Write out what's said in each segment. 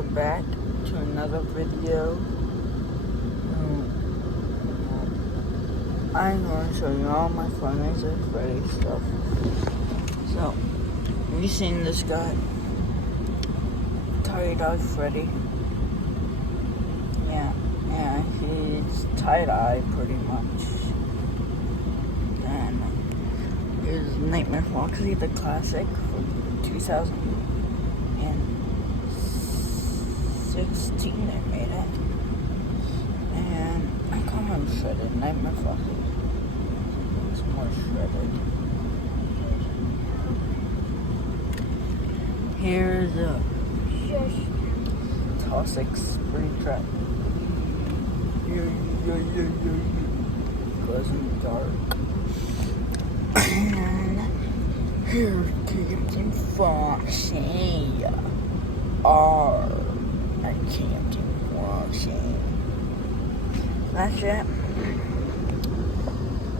welcome back to another video. I'm going to show you all my Five Nights at Freddy's stuff. So, have you seen this guy? Tie-dye Freddy. Yeah, he's tie-dye pretty much. And here's Nightmare Foxy, the classic from 2016 they made it. And I call him Shredded, Nightmare Foxy. It's more shredded. Here's a Toxic Springtrap. Goes in the dark. And here's Captain Foxy. And Captain Foxy. That's it.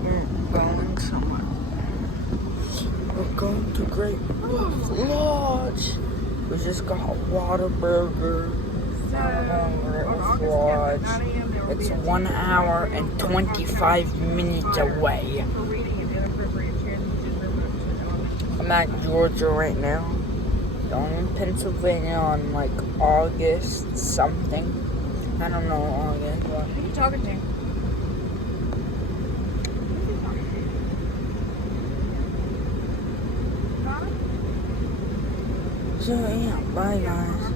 We're going somewhere. We're going to Great Wolf Lodge. We just got Whataburger. Lodge. It's 1 hour and 25 minutes away. I'm at Georgia right now. Going in Pennsylvania on like August something. I don't know August. Who are you talking to? So yeah, bye guys.